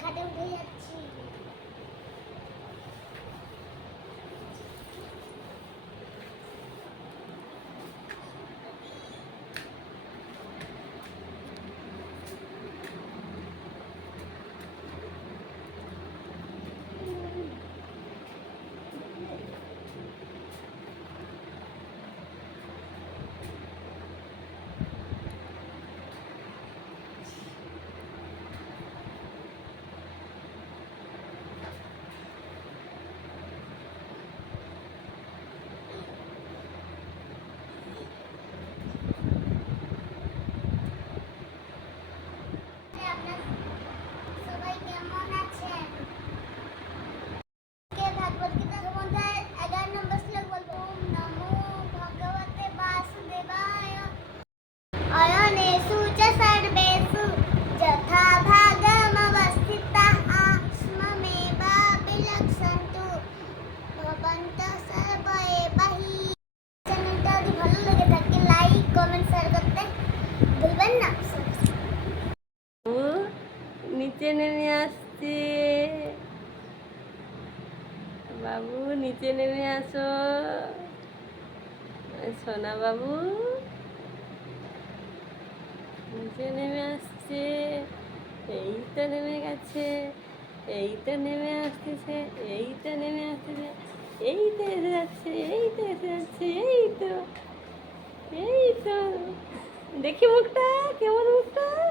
cadê o Goiatinho? আপনার নিচে নেমে আসছে। বাবু, নিচে নেমে আসো। সোনা বাবু, নিচে নেমে আসছে। এই তো নেমে গেছে, এই তো নেমে আসতেছে এই তো নেমে আসতেছে এই তো এসে যাচ্ছে, এই তো এসে যাচ্ছে, এই তো এই তো। দেখি মুখটা, কেমন মুখটা?